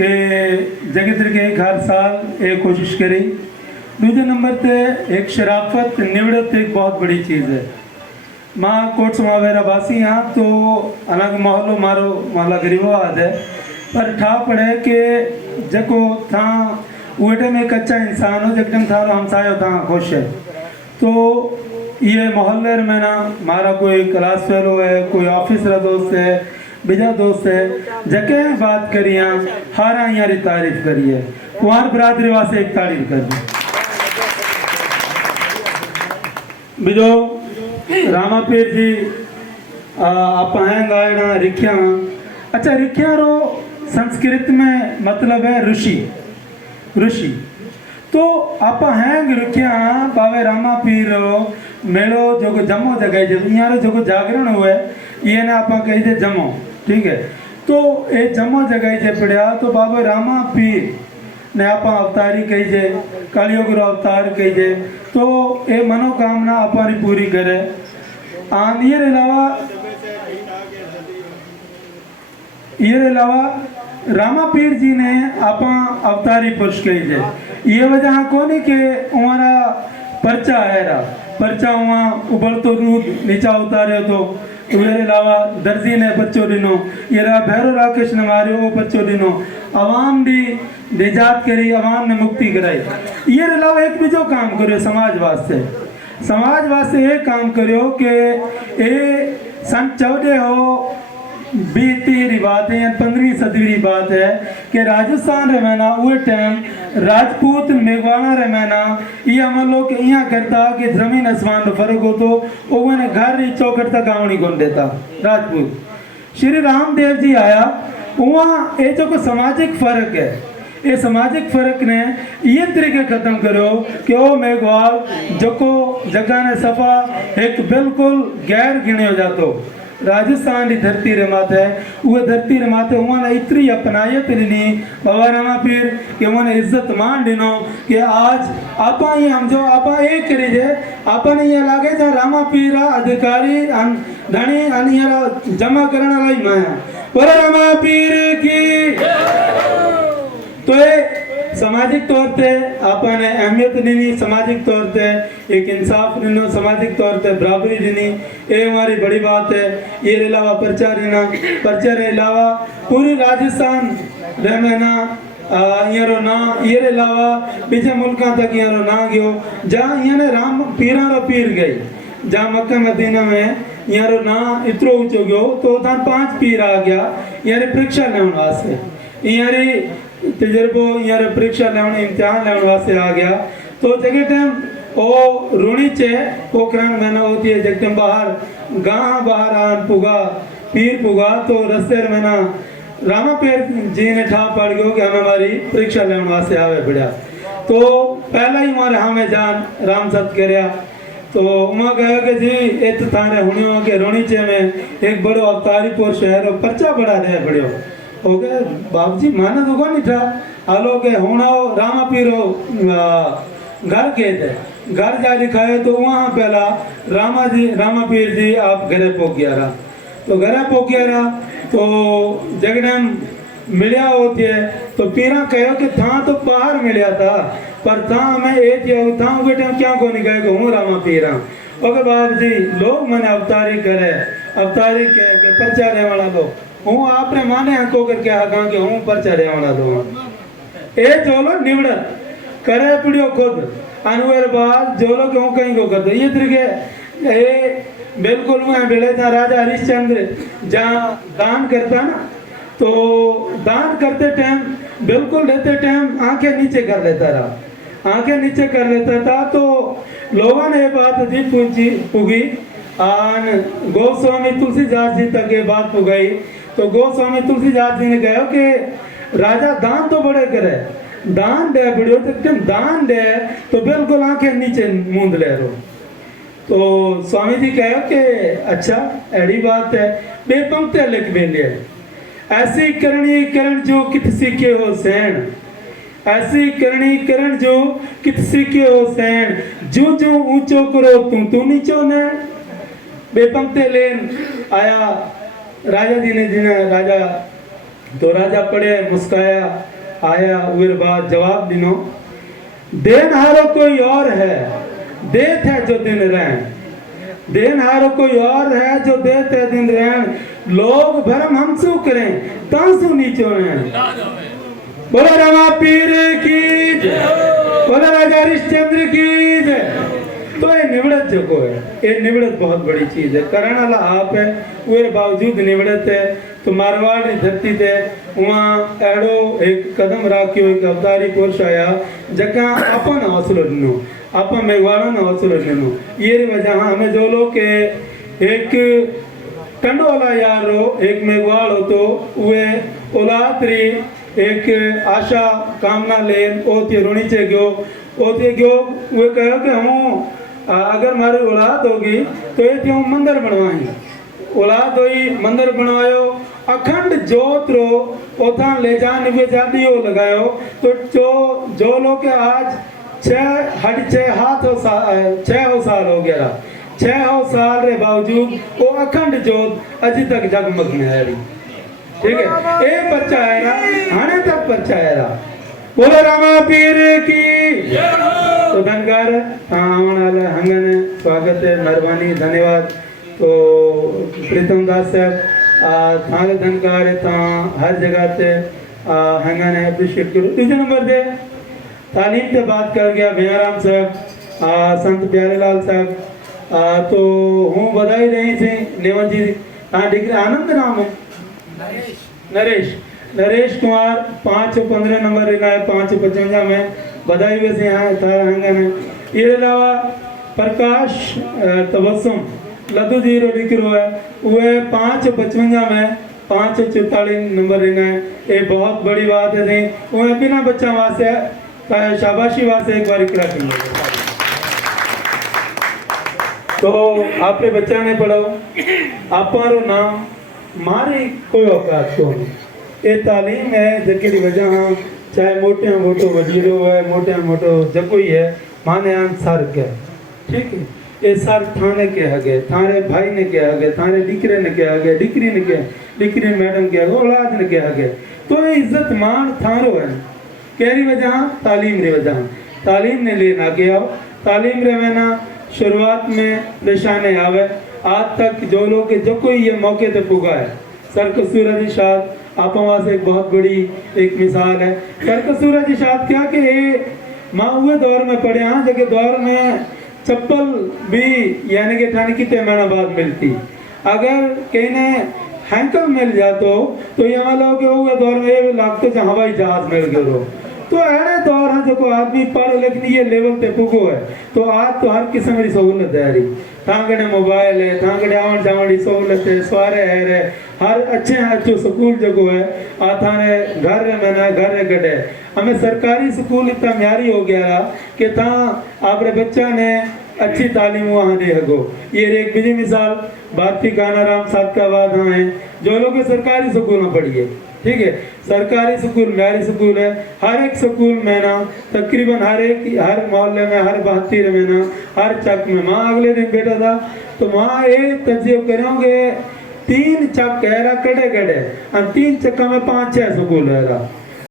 कि जगह तरीके एक हर साल एक कोशिश करी। दूसरे नंबर पे एक शराफत निवड़त एक बहुत बड़ी चीज़ है। माँ कोट समावेरा बासी यहाँ तो अलग माहौलो मारो माला गरीबो आद है पर ठा पड़े कि जको था उटे में कच्चा इंसान हो जगदम थारो हमसायो था खुश है। तो ये मोहल्ले में ना मारा कोई क्लास फेलो है, कोई ऑफिस रा दोस्त है, बिजा दोस्त है, जके बात करिया हारा यारी तारीफ करिए कुआर बरादरी वास्ते एक तारीफ कर दी। बिजो रामापीर जी आप हैं गायना रिख्या। अच्छा रिख्या रो संस्कृत में मतलब है ऋषि। ऋषि तो आप हैं रिख्या बावे रामापीर मेलो जो जमो जगह जब यहाँ जो जागरण हुए ये ना आप कही थे जमो ठीक है। तो ये जमो जगह जे पड़ा तो बाबा रामापीर ने आप अवतारी कही जे कलयुग रो अवतार कही जे तो ये मनोकामना अपनी पूरी करे। ये अलावा रामापीर जी ने आप अवतारी पुरुष कही जे ये वजह कोनी के हमारा पर्चा है रा पर्चा वहाँ उबलतो दूध नीचा उतारे तो ये अलावा दर्जी ने बच्चों दिनों ये भैरव राकेश ने मारे वो बच्चों दिनों अवाम भी निजात करी अवाम ने मुक्ति कराई। ये अलावा एक भी जो काम करो समाज वास्ते ये काम करो कि ये सन 14 हो बीती बात है या 15वीं सदीं बात है कि राजस्थान रे मैना वो टाइम राजपूत मेघवाना रे मैना ये अमल लोग यहाँ करता कि जमीन आसमान रो फर्क हो तो वो ने घर री चौखट तक आवनी कौन देता राजपूत। श्री रामदेव जी आया वहाँ ये जो को सामाजिक फर्क है ये सामाजिक फर्क ने ये तरीके खत्म करो कि वो मेघवाल जो को जगह ने सफा एक बिल्कुल गैर गिने हो जातो। राजस्थान की धरती रे माथे वो धरती रे माथे उन्होंने इतनी अपनायत दी बाबा रामापीर कि उन्होंने इज्जत मान दिनो कि आज आप ही हम जो आप एक करीजे आपने ये लागे जा रामापीर अधिकारी धनी अनिया जमा करने वाली माया पर रामापीर की। तो ये सामाजिक तौर पे आपने अहमियत दी सामाजिक तौर पे एक इंसाफ दिनो सामाजिक तौर पे बराबरी दी ये हमारी बड़ी बात है। ये अलावा प्रचार देना प्रचार अलावा पूरी राजस्थान रहना यारो ना ये अलावा बीजे मुल्कों तक यारो ना गयो जहाँ यहाँ राम पीरा रो पीर गई जहाँ मक्का मदीना में यारो ना इतरो ऊंचो गयो तो तहाँ 5 पीर आ गया यारे परीक्षा लेने वास्ते यारे तजर्बो यार परीक्षा लेने इम्तिहान लेने वास्ते आ गया। तो जगह टाइम वो रूणी चे पोखरण मैंने होती है जगह बाहर गाँव बाहर आन पुगा पीर पुगा तो रस्ते मैंने रामापीर जी ने ठा पड़ गयो कि हमें हमारी परीक्षा लेने वास्ते आवे बढ़िया। तो पहला ही हमारे हमें जान राम सत करया तो वहाँ कहा कि जी एक थारे हुनियों के रूणी चे में एक बड़ो अवतारी पुर शहर पर्चा बड़ा रहे बड़ो हो गया बाप जी माना तो नहीं था आलो के होना रामापीरो घर के थे घर जा दिखाए तो वहाँ पहला रामापीर जी आप घरे पोक गया रहा तो घरे पोक गया रहा तो जगह मिलिया होती है तो पीरा कहो कि था तो बाहर मिलिया था पर था मैं एक था बेटे क्या को नहीं कहे हूँ रामापीरा ओके बाप जी लोग मैंने अवतारी करे अवतारी के पर्चा रहने वाला लोग हूँ आपने माने हको करके हका कि हूँ पर चढ़े वाला दो ए जोलो निवड़त करे पड़ियो खुद अनवर बाद जोलो के हूँ कहीं को कर दो ये तरीके ए बिल्कुल मैं बेले था राजा हरिश्चंद्र जहाँ दान करता ना तो दान करते टाइम बिल्कुल लेते टाइम आंखें नीचे कर लेता रहा आंखें नीचे कर लेता था तो लोगों ने ये बात जी पुगी आन गोस्वामी तुलसीदास जी तक ये बात पुगाई तो गोस्वामी तुलसीदास जी ने कहा कि राजा दान तो बड़े करे दान दे बड़ियो तो दान दे तो बिल्कुल आंखें नीचे मूंद ले रो। तो स्वामी जी कहा कि अच्छा ऐडी बात है बेपंक्तियां लिख बेलिए ऐसी करनी करण जो कित सीखे हो सैन ऐसी करनी करण जो कित सीखे हो सैन जो जो ऊंचो करो तू नीचो ने बेपंक्ति लेन आया राजा जी ने राजा तो राजा पढ़े मुस्काया आया उर बाद जवाब दिनो देनहारो कोई और है देत है जो दिन रहन देनहारो कोई और है जो देत है दिन रहन लोग भरम हम सु करें तांसु नीचो रहन बोलो रमा पीर की जय बोलो राजा हरिश्चंद्र की जय। तो ये निवड़त जो है ये निवड़त बहुत बड़ी चीज है करण वाला आप है उर बावजूद निवड़त है तो मारवाड़ की धरती ते वहाँ अड़ो एक कदम राखियो एक अवतारी पुरुष आया जका अपन हौसलो दिनो अपन मेघवालों ने हौसलो दिनो ये वजह हमें जो लोग के एक कंडोला यारो एक मेघवाल हो तो वे औलादरी एक आशा कामना लेन ओते रोनीचे गयो वे कहो कि हूँ अगर मारी औलाद होगी तो ये त्यों मंदिर बनवाई औलाद हुई मंदिर बनवायो अखंड जोत रो ओथा ले जा निवे जादियो लगायो तो जो लोग के आज 6 साल हो गया 6 साल रे बावजूद वो अखंड जोत अजी तक जगमग में है ठीक है ये पर्चा है ना हाने तक पर्चा है ना बोलो रामा पीर की तो धनकार आने हंगन स्वागत है मेहरबानी धन्यवाद तो प्रीतम दास साहब थारे धनकार है हर जगह से हंगन है अप्रिशिएट करो। तीसरे नंबर पे तालीम पे बात कर गया भैयाराम साहब संत प्यारेलाल साहब तो हूँ बधाई रही थी नेवन जी डिग्री आनंद नाम है नरेश कुमार 515 नंबर है 555 में बधाई वैसे यहाँ थारा हंगन है ये अलावा प्रकाश तबस्सुम लद्दू जी रो लिखो है वह 555 में 544 नंबर है ये बहुत बड़ी बात है वह बिना बच्चा वास्ते शाबाशी वास्ते एक बार रखेंगे तो आपने बच्चा ने पढ़ो आपरो नाम मारी कोई औकात को ये तालीम है जकी वजह चाहे मोटे मोटो वजीरो है मोटो जको ही है माने आन सर के ठीक है ये सर थाने के हगे थारे भाई ने के हगे थारे डिकरे ने के हगे डिकरी मैडम के हगे औलाद ने के हगे तो ये इज्जत मान थारो है केरी वजह तालीम रे वजह तालीम ने ले ना गया तालीम रे में ना शुरुआत में परेशानी आवे आज तक जो लोग जो कोई ये मौके पे पुगा है सरकसूर जी शाद आप से एक बहुत बड़ी एक मिसाल है सरकसूर जी शाद क्या कि माँ हुए दौर में पढ़े हाँ जगह दौर में चप्पल भी यानी कि ठाने कितने महीना बाद मिलती अगर कहीं ने हैंकल मिल जातो तो यहाँ लोग हुए दौर में ये लागतो जहाँ हवाई जहाज मिल गयो तो अड़े दौर है जो आदमी पढ़ लिख ये लेवल पे पुगो है तो आज तो हर किस्म की सहूलत है रही थांगड़े मोबाइल है थांगड़े आवन जावन की सहूलत है सवारे है हर अच्छो स्कूल जो है थाने घर में ना घर गढ़े हमें सरकारी स्कूल इतना म्यारी हो गया कि ता आपरे बच्चा ने अच्छी तालीम वहाँ दे हगो ये एक बीजी मिसाल भारती कानाराम सादकाबाद हाँ है जो लोग सरकारी स्कूल में पढ़िए ठीक है सरकारी स्कूल म्यारी स्कूल है हर एक स्कूल में ना तकरीबन हर मोहल्ले में हर बहत्तर में ना हर चक में माँ अगले दिन बैठा था तो वहाँ ये तजब करोगे 3 चक है कड़े कड़े और 3 चक्का में 5-6 स्कूल है